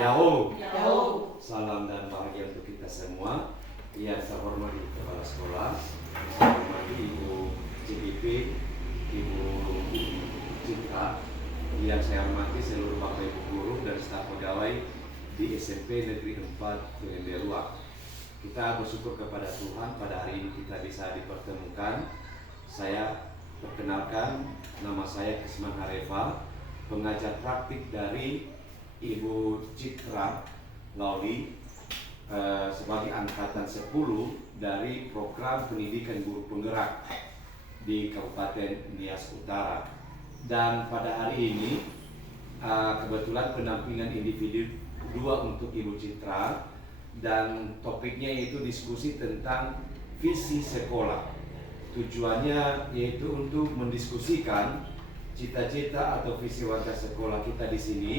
Yahoo. Yahoo. Salam dan bahagia untuk kita semua. Yang saya hormati Kepala Sekolah, saya hormati Ibu CGP, Ibu Citra, yang saya hormati seluruh Bapak Ibu guru dan staf pegawai di SMP Negeri 4 Tuhenderua. Kita bersyukur kepada Tuhan pada hari ini kita bisa dipertemukan. Saya perkenalkan, nama saya Kisman Harefa, pengajar praktik dari Ibu Citra Lauli sebagai angkatan 10 dari program pendidikan guru penggerak di Kabupaten Nias Utara. Dan pada hari ini kebetulan pendampingan individu 2 untuk Ibu Citra, dan topiknya yaitu diskusi tentang visi sekolah. Tujuannya yaitu untuk mendiskusikan cita-cita atau visi warga sekolah kita di sini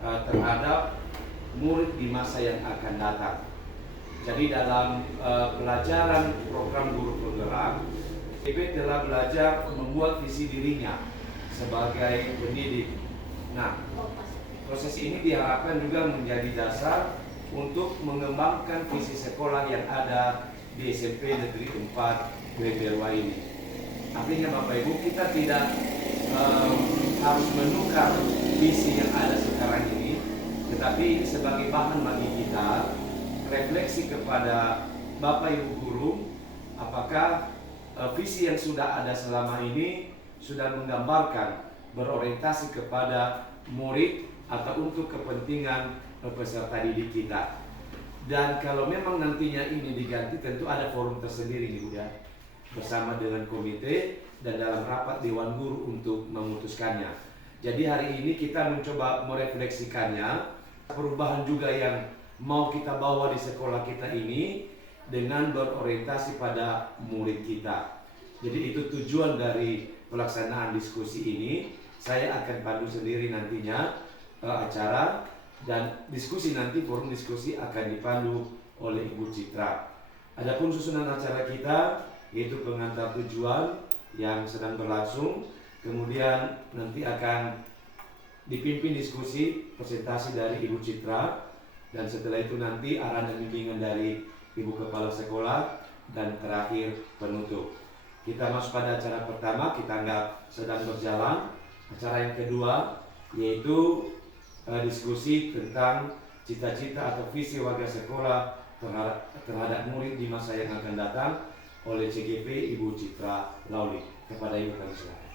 terhadap murid di masa yang akan datang. Jadi dalam pelajaran program guru penggerak, IB telah belajar membuat visi dirinya sebagai pendidik. Nah, proses ini diharapkan juga menjadi dasar untuk mengembangkan visi sekolah yang ada di SMP Negeri 4 Tuhenderua ini. Artinya Bapak Ibu, kita tidak harus menukar visi yang ada sekarang ini, tetapi ini sebagai bahan bagi kita refleksi kepada Bapak Ibu guru, apakah visi yang sudah ada selama ini sudah menggambarkan berorientasi kepada murid atau untuk kepentingan peserta didik kita. Dan kalau memang nantinya ini diganti, tentu ada forum tersendiri nih Bu ya, bersama dengan komite dan dalam rapat Dewan Guru untuk memutuskannya. Jadi hari ini kita mencoba merefleksikannya, perubahan juga yang mau kita bawa di sekolah kita ini dengan berorientasi pada murid kita. Jadi itu tujuan dari pelaksanaan diskusi ini. Saya akan pandu sendiri nantinya acara, dan diskusi nanti, forum diskusi akan dipandu oleh Ibu Citra. Adapun susunan acara kita yaitu pengantar tujuan yang sedang berlangsung, kemudian nanti akan dipimpin diskusi presentasi dari Ibu Citra, dan setelah itu nanti arahan dan bimbingan dari Ibu Kepala Sekolah, dan terakhir penutup. Kita masuk pada acara pertama, kita anggap sedang berjalan. Acara yang kedua yaitu diskusi tentang cita-cita atau visi warga sekolah terhadap murid di masa yang akan datang oleh CGP Ibu Citra Lauli. Kepada Ibu kami silakan.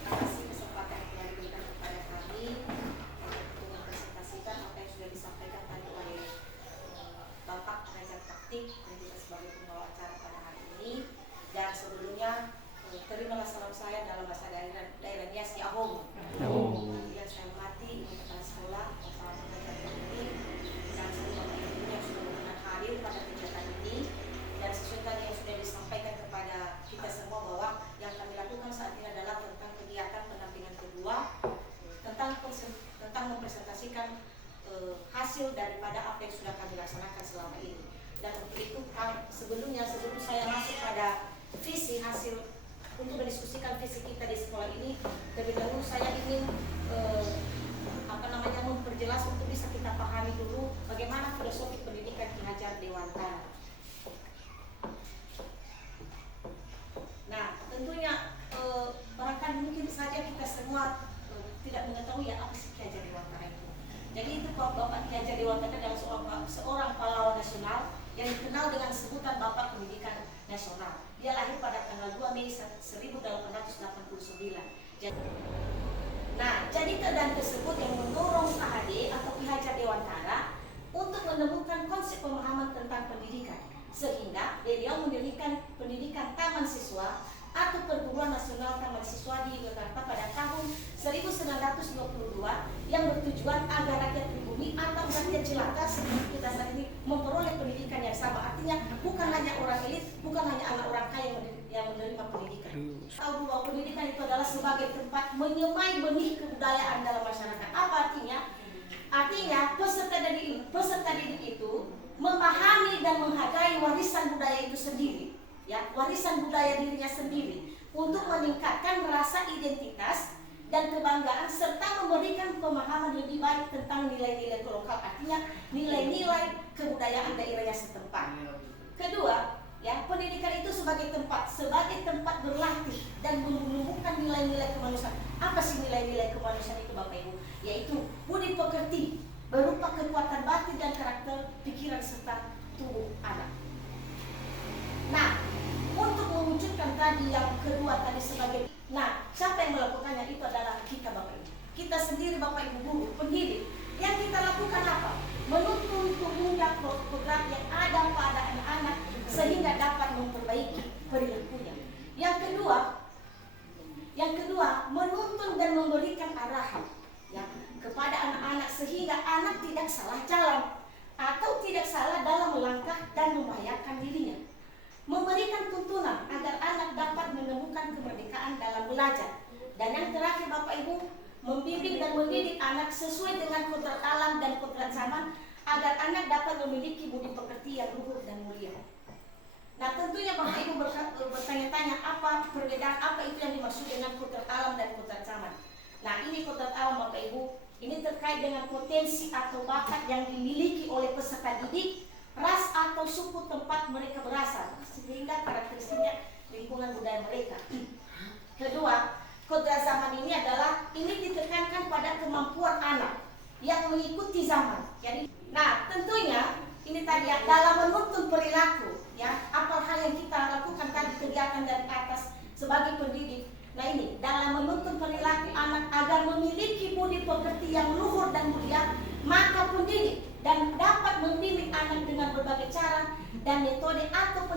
Terima kasih kesempatan yang diberikan kepada kami untuk mempresentasikan apa yang sudah disampaikan tadi oleh Bapak pengajar praktik dan juga sebagai pembawa acara pada hari ini. Dan sebelumnya terimalah salam saya dalam bahasa daerah Nias, Yahoo. Yang saya hormati Ibu Kepala Sekolah, Bapak pengajar praktik, dan seluruh Bapak Ibu yang sudah berkenan hadir pada kegiatan ini. Dan sesuai tadi yang sudah disampaikan kepada kita semua bahwa yang kami lakukan saat ini adalah tentang kegiatan pendampingan kedua, tentang mempresentasikan hasil daripada apa yang sudah kami laksanakan selama ini. Dan untuk itu sebelum saya masuk pada visi hasil untuk mendiskusikan visi kita di sekolah ini, terlebih dahulu saya ingin memperjelas untuk bisa kita pahami dulu bagaimana filosofi pendidikan Ki Hajar Dewantara. Nah, tentunya barangkali mungkin saja kita semua tidak mengetahui ya apa sih Ki Hajar Dewantara itu. Jadi itu Bapak Ki Hajar Dewantara adalah seorang pahlawan nasional yang dikenal dengan sebutan Bapak Pendidikan Nasional. Dia lahir pada tanggal 2 Mei 1889. Jadi keadaan tersebut yang mendorong KHD atau Ki Hajar Dewantara untuk menemukan konsep pemahaman tentang pendidikan, sehingga beliau mendirikan pendidikan taman siswa atau perguruan nasional taman siswa di Jakarta pada tahun 1922 yang bertujuan agar rakyat pribumi atau rakyat jelata seperti kita saat ini memperoleh pendidikan yang sama. Artinya bukan hanya orang elit, bukan hanya anak orang kaya yang menerima pendidikan. Tahu bahwa pendidikan itu adalah sebagai tempat menyemai benih kebudayaan dalam masyarakat. Apa artinya? Artinya peserta didik itu memahami dan menghargai warisan budaya itu sendiri, ya, warisan budaya dirinya sendiri, untuk meningkatkan rasa identitas dan kebanggaan serta memberikan pemahaman lebih baik tentang nilai-nilai lokal, artinya nilai-nilai kebudayaan daerahnya setempat. Kedua, ya, pendidikan itu sebagai tempat berlatih dan menumbuhkan nilai-nilai kemanusiaan. Apa sih nilai-nilai kemanusiaan itu Bapak Ibu? Yaitu budi pekerti berupa kekuatan batin dan karakter, pikiran serta tubuh anak. Nah, untuk mewujudkan tadi yang kedua tadi sebagai, nah, siapa yang melakukannya? Itu adalah kita Bapak Ibu. Kita sendiri Bapak Ibu guru, pendidik. Yang kita lakukan apa? Menuntun tumbuhnya program yang ada pada anak-anak sehingga dapat memperbaiki perilakunya. Yang kedua, menuntun dan memberikan arahan, ya, kepada anak-anak sehingga anak tidak salah jalan atau tidak salah dalam melangkah dan membahayakan dirinya. Memberikan tuntunan agar anak dapat menemukan kemerdekaan dalam belajar. Dan yang terakhir Bapak Ibu, membimbing dan mendidik anak sesuai dengan kodrat alam dan kodrat zaman agar anak dapat memiliki budi pekerti yang luhur dan mulia. Nah, tentunya Bapak Ibu bertanya-tanya apa perbedaan, apa itu yang dimaksud dengan kodrat alam dan kodrat zaman. Nah, ini kodrat alam Bapak Ibu, ini terkait dengan potensi atau bakat yang dimiliki oleh peserta didik, ras atau suku tempat mereka berasal, sehingga karakteristiknya lingkungan budaya mereka. Kedua, kodrat zaman ini adalah, ini ditekankan pada kemampuan anak yang mengikuti zaman. Jadi, nah tentunya ini tadi ya, dalam menuntun perilaku, ya, apa hal yang kita lakukan tadi kegiatan dari atas sebagai pendidik. Nah ini, dalam menuntun perilaku anak agar memiliki budi pekerti yang luhur dan mulia, maka pendidik dan dapat membimbing anak dengan berbagai cara dan metode atau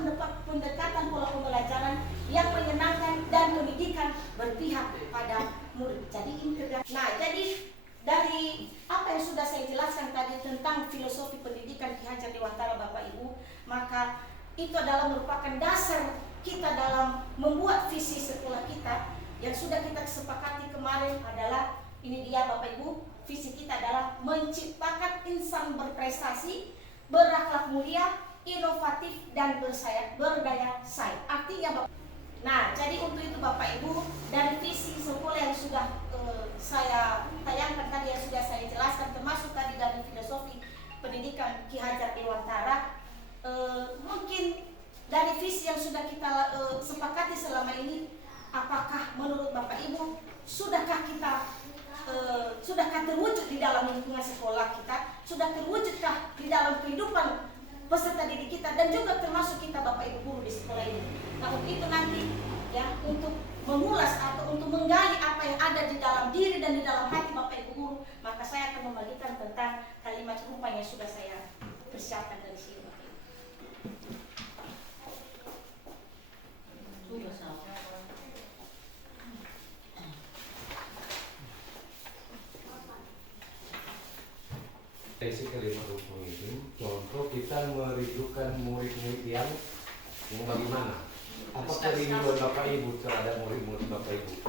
pendekatan pola pembelajaran yang menyenangkan dan pendidikan berpihak pada murid. Jadi integrasi. Nah, jadi dari apa yang sudah saya jelaskan tadi tentang filosofi pendidikan Ki Hajar Dewantara Bapak Ibu, maka itu adalah merupakan dasar kita dalam membuat visi sekolah kita yang sudah kita sepakati kemarin adalah, ini dia Bapak Ibu, visi kita adalah menciptakan insan berprestasi, berakhlak mulia, inovatif dan berdaya saing. Artinya, nah jadi untuk itu Bapak Ibu, dari visi sekolah yang sudah saya tayangkan tadi, yang sudah saya jelaskan, termasuk tadi dari filosofi pendidikan Ki Hajar Dewantara, mungkin dari visi yang sudah kita sepakati selama ini, apakah menurut Bapak Ibu sudahkah terwujud di dalam lingkungan sekolah kita, sudah terwujudkah di dalam kehidupan peserta didik kita dan juga termasuk kita Bapak Ibu guru di sekolah ini. Nah, untuk itu nanti ya, untuk mengulas atau untuk menggali apa yang ada di dalam diri dan di dalam hati Bapak Ibu guru, maka saya akan membagikan tentang kalimat rupa yang sudah saya persiapkan dari sini Bapak Ibu. Isi kalimat rumpun itu, contoh kita merindukan murid-murid yang bagaimana? Apa kerinduan Bapak Ibu terhadap murid-murid Bapak Ibu?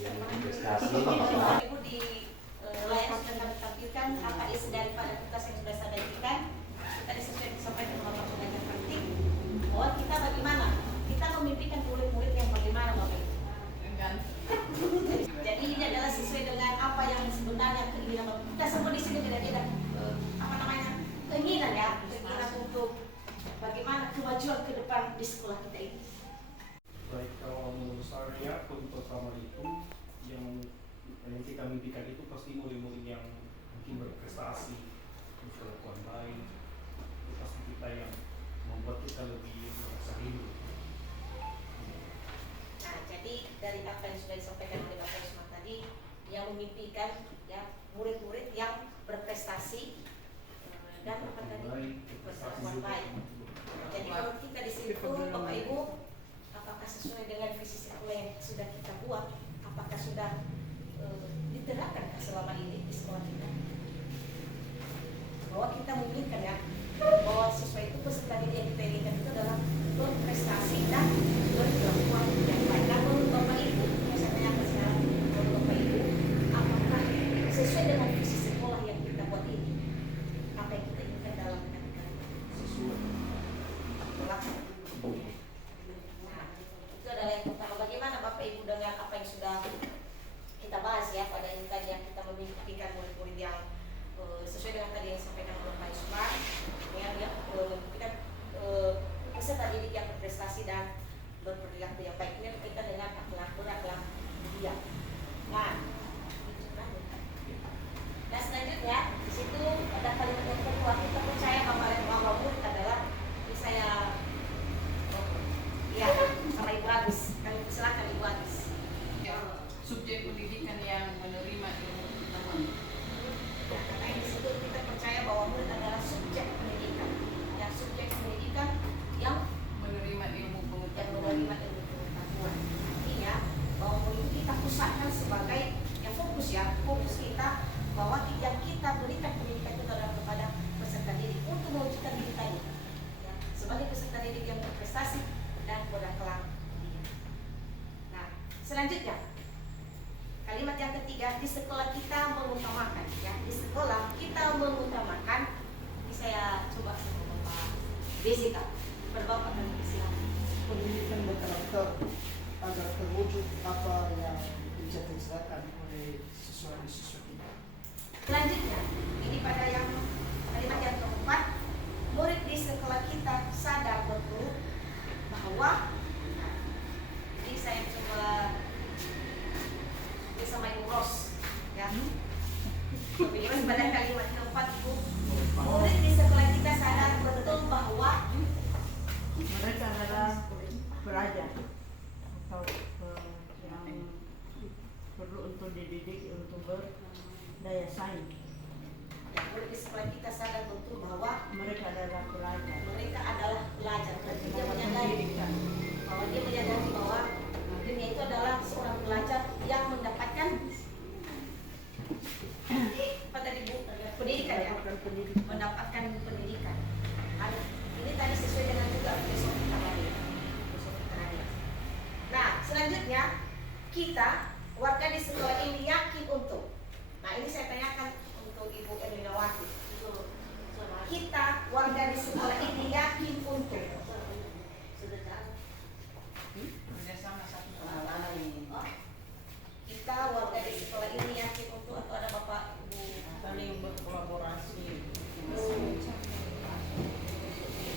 Yang berprestasi. Bapak Ibu di layar sudah kami tampilkan apa isi daripada tugas yang sudah saya bagikan. Tadi sesuai disampaikan oleh Bapak Pengajar Praktik, bahwa kita bagaimana? Kita memimpikan murid-murid yang bagaimana Bapak Ibu? Jadi ini adalah sesuai dengan apa yang sebenarnya keinginan Bapak. Kita semua di sini beda-beda keinginan ya, keinginan untuk bagaimana kemajuan ke depan di sekolah kita ini. Baik, kalau menurut saya poin pertama itu yang kita mimpikan itu pasti murid-murid yang mungkin berprestasi, berkelakuan baik, itu pasti kita yang membuat kita lebih merasa hidup. Nah, jadi dari apa yang sudah disampaikan oleh Bapak Isma tadi, yang memimpikan ya murid-murid yang berprestasi dan apa tadi, berkelakuan baik. Jadi kalau kita di situ Bapak Ibu, apakah sesuai dengan visi sekolah yang sudah kita buat, apakah sudah diterapkan selama ini di sekolah kita? Bahwa kita menginginkan ya, bahwa sesuai itu peserta didik yang kita inginkan itu adalah berprestasi dan berkelakuan yang baik. Nah, menurut Bapak Ibu, yang saya tanyakan sekarang, menurut Bapak Ibu, apakah sesuai dengan visi sekolah yang kita buat ini? Apa yang kita inginkan dalam anak-anak? Sesuai. Nah, itu adalah yang pertama. Bagaimana Bapak Ibu dengan fokus kita bahwa yang kita berikan pendidikan itu adalah kepada peserta didik untuk mewujudkan diri kita ini, ya, sebagai peserta didik yang berprestasi dan berakhlak mulia. Nah, selanjutnya kalimat yang ketiga, di sekolah kita mengutamakan, ya, di sekolah kita mengutamakan. Ini saya coba sama Bapak Jessica, berbapak dan silakan. Pendidikan berkarakter agar terwujud apa yang dicita-citakan oleh siswa-siswa kita. Selanjutnya, ini pada yang kalimat yang keempat, murid di sekolah kita sadar betul bahwa, nah, ini saya coba sama Ibu Ros, ya. Bagaimana pada kalimat keempat, Ibu? Murid di sekolah kita sadar betul bahwa mereka adalah pelajar atau yang perlu untuk dididik untuk berdaya saing. murid di sekolah kita sadar betul bahwa Mereka adalah pelajar. mereka adalah pelajar. Berarti dia menyadari bahwa dirinya itu adalah seorang pelajar yang mendapatkan apa tadi Bu? Pendidikan, ya? Mendapatkan pendidikan. Ini tadi sesuai dengan juga filosofi tadi. Nah, selanjutnya kita warga di sekolah ini yakin untuk. Nah, ini saya tanyakan untuk Ibu Erlinawati. Kita warga di sekolah ini yakin untuk. Kita warga di sekolah ini yakin untuk, atau ada Bapak Ibu Saling berkolaborasi.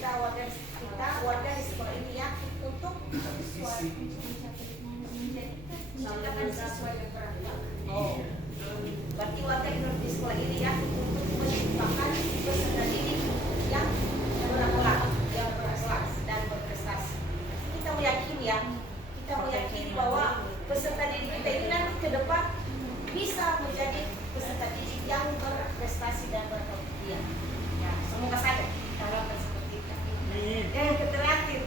kita warga di sekolah ini yakin untuk menciptakan siswa yang berakhlak. Oh, berarti warga di sekolah ini yakin untuk menciptakan peserta didik yang berakhlak, dan berprestasi. Kita meyakini bahwa peserta didik kita ini nanti ke depan bisa menjadi peserta didik yang berprestasi dan berkebudayaan. Ya, semoga saja kita harapkan seperti itu. Yang terakhir,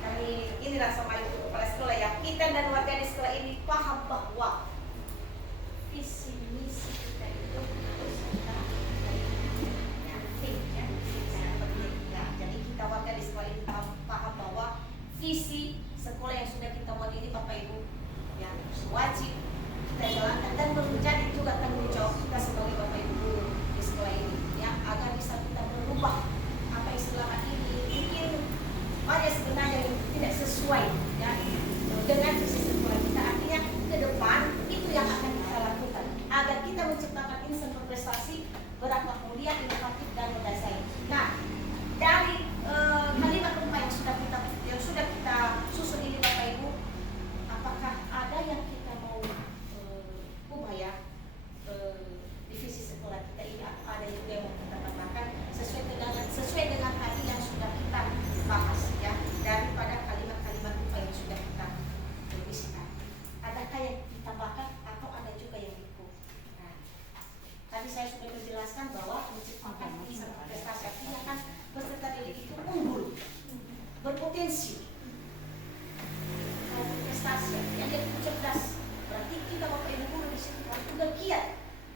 kami inilah sama Ibu Kepala Sekolah, ya, kita dan warga di sekolah ini paham bahwa visi misi kita itu harus kita penting, ya, penting. Ya, jadi kita warga di sekolah ini paham bahwa visi sekolah yang sudah kita buat ini, Bapak Ibu, ya, wajib kita jalankan dan menjadi juga tanggung jawab kita sebagai Bapak Ibu guru di sekolah ini, ya, agar bisa kita merubah apa yang selama ini mungkin ada sebenarnya yang tidak sesuai, ya, dengan visi sekolah kita. Artinya ke depan itu yang akan kita lakukan agar kita menciptakan insan berprestasi, berakhlak mulia, inovatif dan berdaya. Nah, dari kalimat rumah yang sudah kita susun ini, Bapak Ibu, apakah ada yang kita mau ubah, ya, divisi sekolah kita ini? Ada juga yang mau kita tambahkan sesuai dengan tadi yang sudah kita bahas, ya, daripada kalimat-kalimat rumah yang sudah kita revisikan. Adakah yang ditambahkan atau ada juga yang dikurangkan? Tadi saya sudah menjelaskan bahwa menciptakan insan berprestasi artinya kan peserta didik itu unggul, berpotensi, berprestasi, yang dia cerdas. Berarti kita Bapak Ibu guru di situ harus juga giat,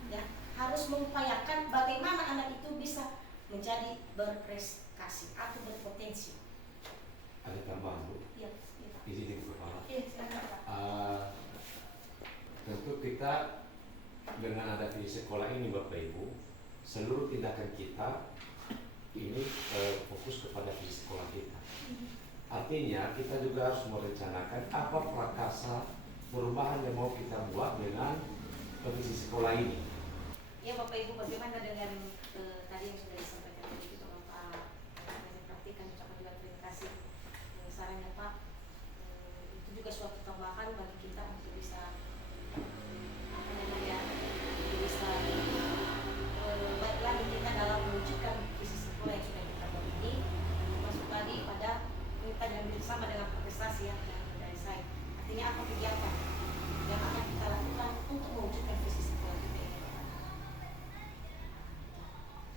ya, harus mengupayakan bagaimana anak itu bisa menjadi berprestasi atau berpotensi. Ada tambahan Bu? Iya, iya Pak. Izin Ibu Kepala. Iya, silakan Pak. Tentu kita dengan ada di sekolah ini Bapak Ibu, seluruh tindakan kita ini fokus kepada di sekolah kita. Artinya kita juga harus merencanakan apa prakarsa perubahan yang mau kita buat dengan visi sekolah ini. Ya Bapak Ibu, bagaimana dengan tadi yang sudah disampaikan tadi juga Bapak, saya praktikan, ucapkan juga terima kasih sarannya Pak. Itu juga suatu tambahan bagi kita untuk bisa bisa baik lagi kita dalam mewujudkan visi sekolah yang sudah kita buat ini, masuk tadi pada kita dan bersama dengan prestasi yang dari saya. Artinya apa kegiatan yang akan kita lakukan untuk mewujudkan visi sekolah kita ini, Bapak.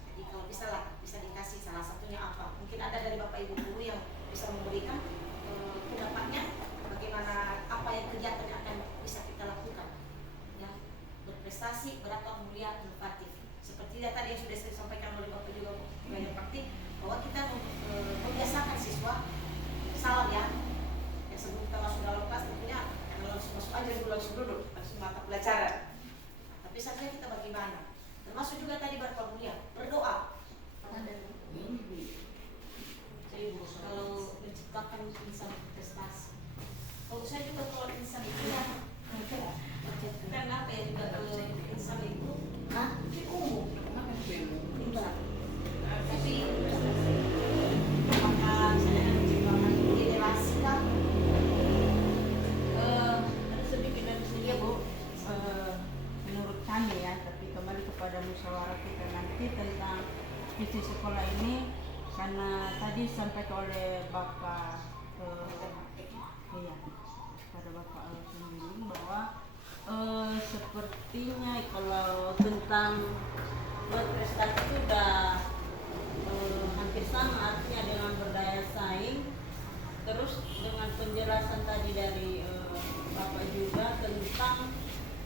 Jadi kalau bisa dikasih salah satunya apa? Mungkin ada dari Bapak Ibu guru yang bisa memberikan pendapatnya bagaimana apa yang kegiatan yang akan bisa kita atau mulia inovatif. Seperti tadi yang sudah saya sampaikan oleh Bapak juga banyak praktik, bahwa kita membiasakan siswa salam ya. Yang sebelum kita masuk dalam kelas tentunya jangan langsung masuk aja dulu, langsung duduk, langsung mata pelajaran. Tapi saatnya kita bagaimana? Termasuk juga tadi Bapak mulia berdoa. Jadi kalau menciptakan insan prestasi, kalau saya juga kalau insan itu ya karena apa ya juga insan itu umum, tapi maka saya akan menciptakan generasi kan. Ada sedikit dari sini Bu, menurut kami ya, tapi kembali kepada musyawarah kita nanti tentang visi sekolah ini, karena tadi disampaikan oleh Bapak iya, pada Bapak pembimbing bahwa sepertinya kalau tentang berprestasi itu sudah hampir sama artinya dengan berdaya saing. Terus dengan penjelasan tadi dari Bapak juga tentang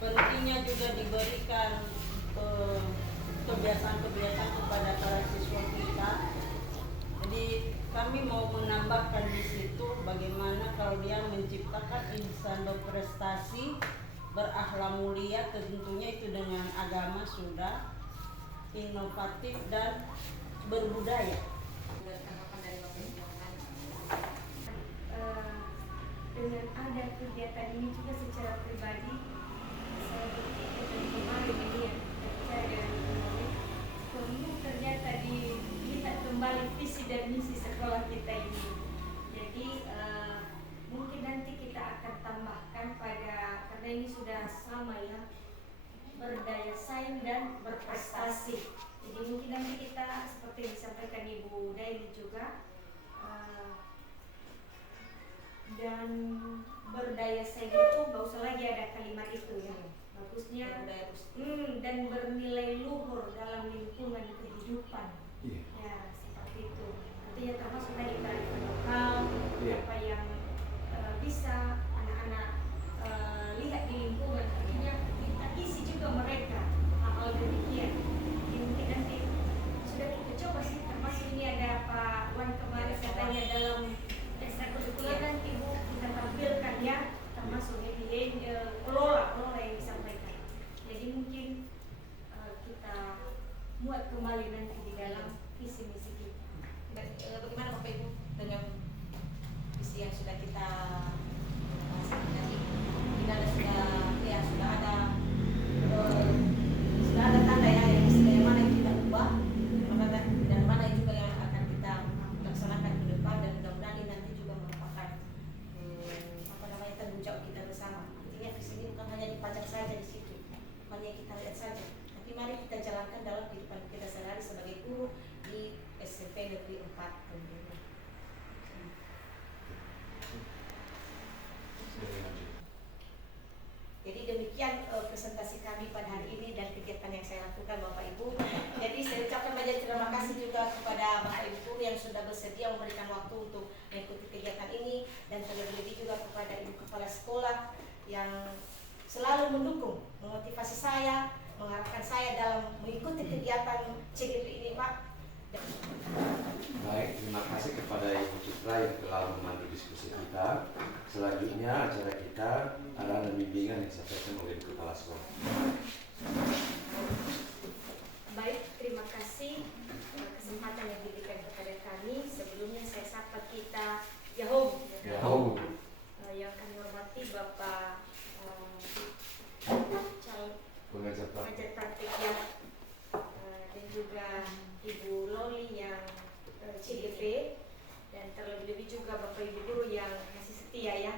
pentingnya juga diberikan kebiasaan-kebiasaan kepada para siswa kita. Jadi kami mau menambahkan di situ bagaimana kalau dia menciptakan insan berprestasi, berakhlak mulia, tentunya itu dengan agama sudah, inovatif dan berbudaya. Dengan ada kegiatan ini juga secara pribadi saya berpikir dari kemarin ini yang bicara dengan murid perlu ternyata dilihat kembali visi dan misi sekolah kita ini. Jadi mungkin nanti kita akan tambahkan pada, karena ini sudah sama ya, berdaya saing dan berprestasi. Jadi mungkin nanti kita seperti yang disampaikan Ibu Daini juga, dan berdaya saing itu nggak usah lagi ada kalimat itu ya, bagusnya dan bernilai luhur dalam lingkungan kehidupan. Ya seperti itu, artinya termasuk tadi kearifan lokal, apa yang bisa anak-anak lihat di lingkungan, artinya kita isi juga mereka hal-hal demikian. Jadi mungkin nanti sudah kita coba sih, termasuk ini ada Pak Wan kemarin katanya dalam ekstrakurikuler nanti Bu kita tampilkan ya, termasuk ini kelola yang disampaikan. Jadi mungkin kita muat kembali nanti di dalam visi misi kita. Bagaimana Bapak Ibu dengan visi yang sudah kita bahas tadi? Sudah ada tanda ya yang mana yang kita ubah, dan mana juga yang akan kita laksanakan ke depan, dan mudah-mudahan ini nanti juga merupakan tanggung jawab kita bersama. Artinya visi ini bukan hanya dipajang saja di situ, bukan hanya kita lihat saja, tapi mari kita jalankan dalam kehidupan kita sehari-hari sebagai guru di SMP Negeri 4 tentunya. Jadi demikian presentasi kami pada hari ini dan kegiatan yang saya lakukan Bapak Ibu. Jadi saya ucapkan banyak terima kasih juga kepada Bapak Ibu yang sudah bersedia memberikan waktu untuk mengikuti kegiatan ini, dan terlebih juga kepada Ibu Kepala Sekolah yang selalu mendukung, memotivasi saya, mengarahkan saya dalam mengikuti kegiatan CGP ini Pak. Baik, terima kasih kepada Ibu Citra yang telah memandu diskusi kita. Selanjutnya acara kita arahan bimbingan yang disampaikan oleh Ibu Kepala Sekolah. Baik, terima kasih kesempatan yang diberikan kepada kami. Sebelumnya saya sapa kita Yahoo. Yang kami hormati Bapak Pengajar praktik ya, dan juga Ibu Loli yang CGP, dan terlebih-lebih juga Bapak Ibu guru yang masih setia ya.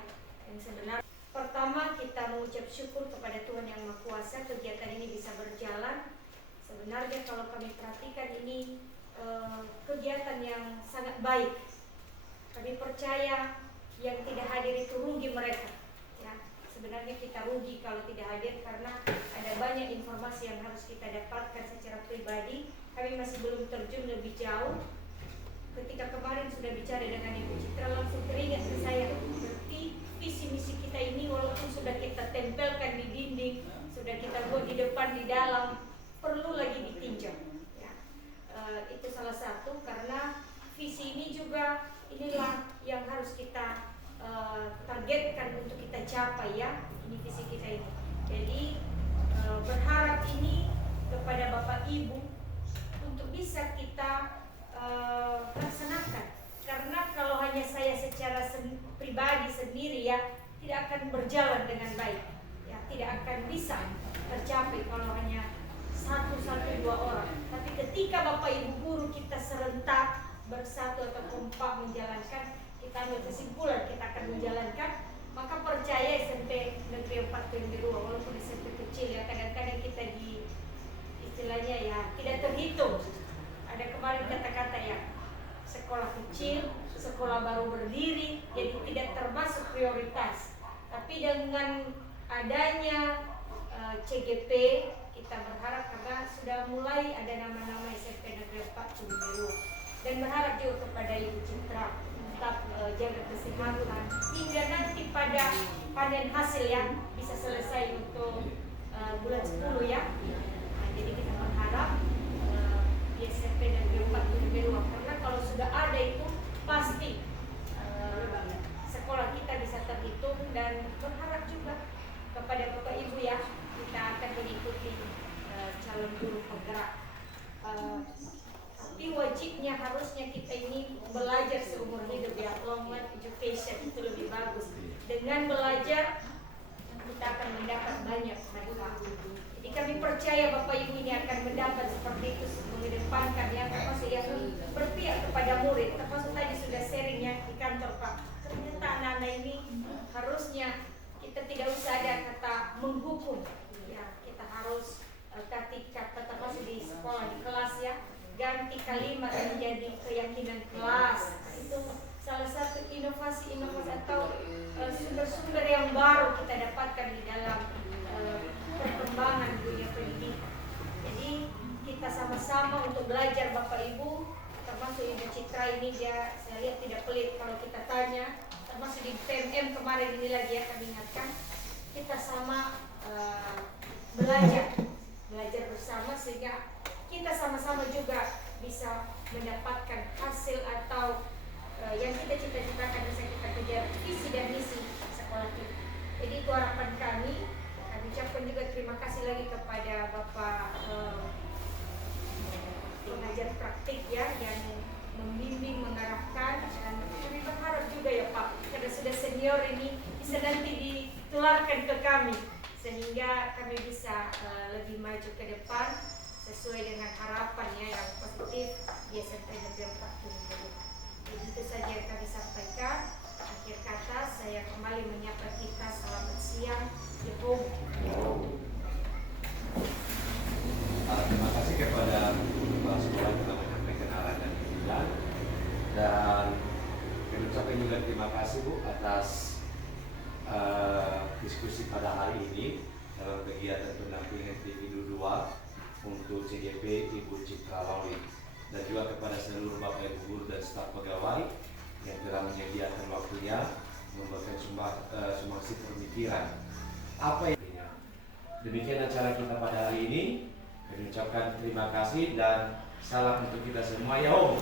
Yang sebenarnya pertama kita mengucap syukur kepada Tuhan Yang Maha Kuasa kegiatan ini bisa berjalan. Sebenarnya kalau kami perhatikan ini kegiatan yang sangat baik. Kami percaya yang tidak hadir itu rugi mereka. Ya, sebenarnya kita rugi kalau tidak hadir karena ada banyak informasi yang harus kita dapatkan secara pribadi. Kami masih belum terjun lebih jauh. Ketika kemarin sudah bicara dengan Ibu Citra, langsung teringat ke saya, berarti visi misi kita ini walaupun sudah kita tempelkan di dinding, sudah sudah kita buat di depan, di dalam, perlu lagi ditinjau. Ya. Itu salah satu, karena visi ini juga inilah yang harus kita targetkan untuk kita capai ya. Ini visi kita ini. Jadi berharap ini kepada Bapak Ibu untuk bisa kita laksanakan. Karena kalau hanya saya secara pribadi sendiri ya, tidak akan berjalan dengan baik. Ya, tidak akan bisa tercapai kalau hanya satu, dua orang. Tapi ketika Bapak Ibu guru kita serentak bersatu atau kompak menjalankan, kita ambil kesimpulan kita akan menjalankan, maka percaya SMP Negeri 4 Tumbes 2, walaupun SMP kecil ya, kadang-kadang kita di istilahnya ya tidak terhitung. Ada kemarin kata-kata ya, sekolah kecil, sekolah baru berdiri, jadi tidak termasuk prioritas. Tapi dengan adanya CGP, kita berharap karena sudah mulai ada nama-nama SMP Negeri 4 Tumbes 2, dan berharap juga kepada Ibu Citra tetap jaga kesehatan hingga nanti pada panen hasil yang bisa selesai untuk bulan 10 ya. Nah, jadi kita berharap di SMP Negeri 4 Tumbes 2, karena kalau sudah ada itu pasti sekolah kita bisa terhitung, dan berharap juga kepada Bapak Ibu ya, kita akan mengikuti calon guru penggerak. Tapi wajibnya harusnya kita ini belajar seumur hidup ya, long life education itu lebih bagus. Dengan belajar kita akan mendapat banyak manfaat. Jadi kami percaya Bapak Ibu ini akan mendapat seperti itu, mengedepankan ya, termasuk yang berpihak kepada murid. Termasuk tadi sudah sharingnya di kantor Pak. Ternyata anak-anak ini harusnya kita tidak usah ada kata menghukum ya, kita harus ketika tetap masih di sekolah, di kelas ya, ganti kalimat menjadi keyakinan kelas. Nah, itu salah satu inovasi-inovasi atau sumber-sumber yang baru kita dapatkan di dalam perkembangan dunia pendidikan. Jadi kita sama-sama untuk belajar Bapak Ibu, termasuk Ibu Citra ini, dia saya lihat tidak pelit kalau kita tanya, termasuk di PMM kemarin ini lagi ya, kami ingatkan kita sama belajar bersama, sehingga kita sama-sama juga bisa mendapatkan hasil atau yang kita cita-citakan, bisa kita kejar visi dan misi sekolah kita. Jadi itu harapan kami. Kami ucapkan juga terima kasih lagi kepada Bapak pengajar praktik ya, yang membimbing, mengarahkan, dan kami berharap juga ya Pak, karena sudah senior ini bisa nanti ditularkan ke kami, sehingga kami bisa lebih maju ke depan sesuai dengan harapan ya yang positif di SMP Negeri 4 Tumbes 2. Jadi itu saja yang kami sampaikan. Akhir kata saya kembali menyapa kita, selamat siang, Terima kasih kepada kepala sekolah yang telah menyampaikan arahan dan bimbingan, dan kami ucapkan juga terima kasih Bu atas diskusi pada hari ini dalam kegiatan pendampingan individu 2 untuk CGP Ibu Citra Lawli, dan juga kepada seluruh Bapak Ibu guru dan staf pegawai yang telah menyediakan waktunya memberikan sumbangsi pemikiran apa yang demikian acara kita pada hari ini. Kami ucapkan terima kasih dan salam untuk kita semua ya Om.